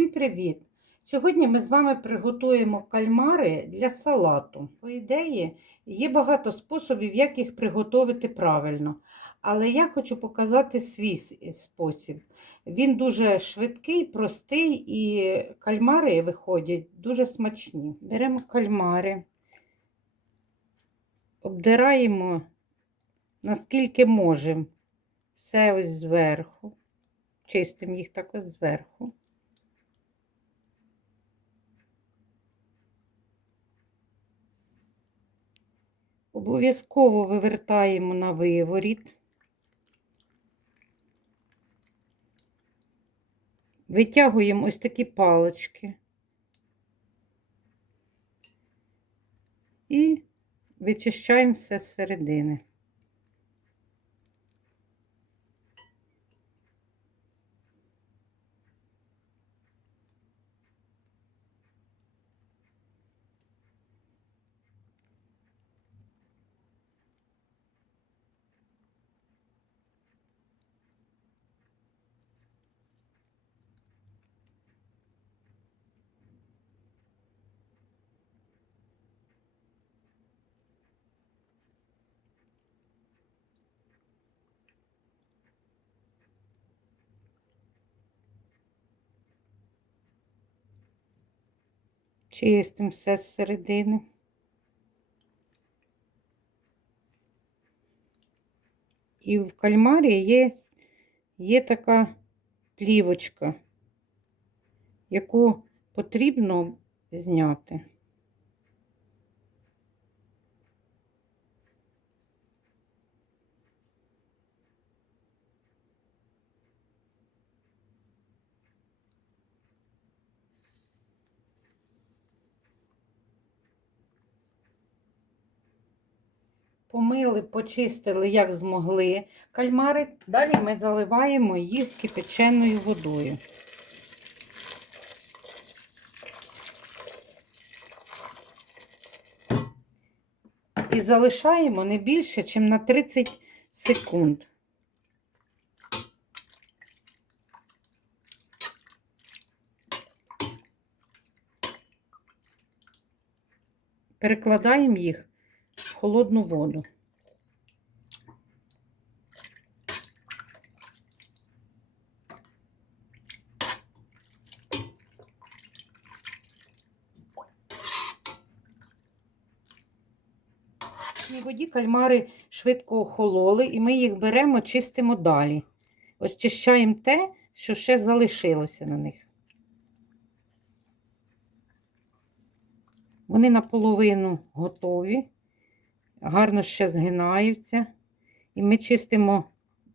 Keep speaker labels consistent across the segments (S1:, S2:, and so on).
S1: Всім привіт! Сьогодні ми з вами приготуємо кальмари для салату. По ідеї, є багато способів, як їх приготувати правильно. Але я хочу показати свій спосіб. Він дуже швидкий, простий, і кальмари виходять дуже смачні. Беремо кальмари, обдираємо наскільки можемо. Все ось зверху. Чистимо їх так зверху. Обов'язково вивертаємо на виворіт. Витягуємо ось такі палочки І вичищаємо все з середини. Чистимо все з середини. І в кальмарі є, є така плівочка, яку потрібно зняти. Помили, почистили, як змогли кальмари. Далі ми заливаємо їх кипяченою водою. І залишаємо не більше, ніж на 30 секунд. Перекладаємо їх холодну воду. В воді кальмари швидко охололи, і ми їх беремо, чистимо далі. Ось чищаємо те, що ще залишилося на них. Вони наполовину готові, гарно ще згинаються. І ми чистимо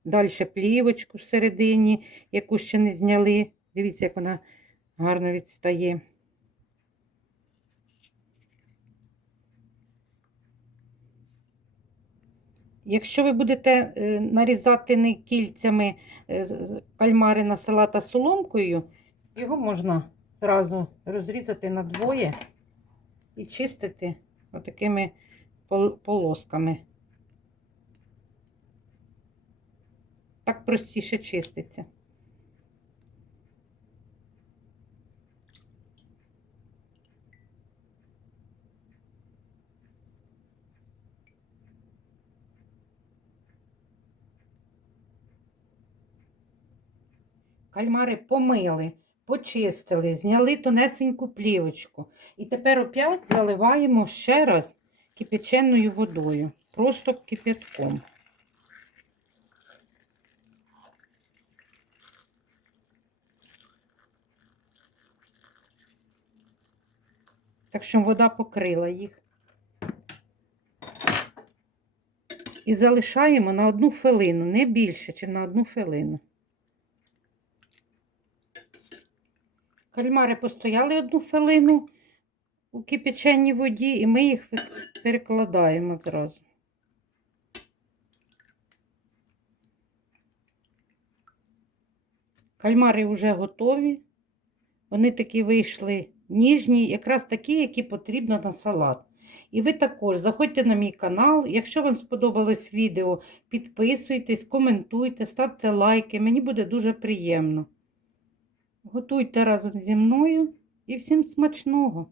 S1: далі плівочку всередині, яку ще не зняли. Дивіться, як вона гарно відстає. Якщо ви будете е, нарізати не кільцями е, кальмари на салата соломкою, його можна зразу розрізати на двоє і чистити отакими пол- полосками. Так простіше чиститься. Кальмари помили, почистили, зняли тонесеньку плівочку. І тепер опять заливаємо ще раз кипяченою водою, просто кипятком. Так що вода покрила їх. І залишаємо на одну хвилину, не більше, ніж на одну хвилину. Кальмари постояли одну хвилину у кипяченій воді, і ми їх перекладаємо зразу. Кальмари вже готові. Вони такі вийшли ніжні, якраз такі, які потрібно на салат. І ви також заходьте на мій канал. Якщо вам сподобалось відео, підписуйтесь, коментуйте, ставте лайки. Мені буде дуже приємно. Готуйте разом зі мною і всім смачного!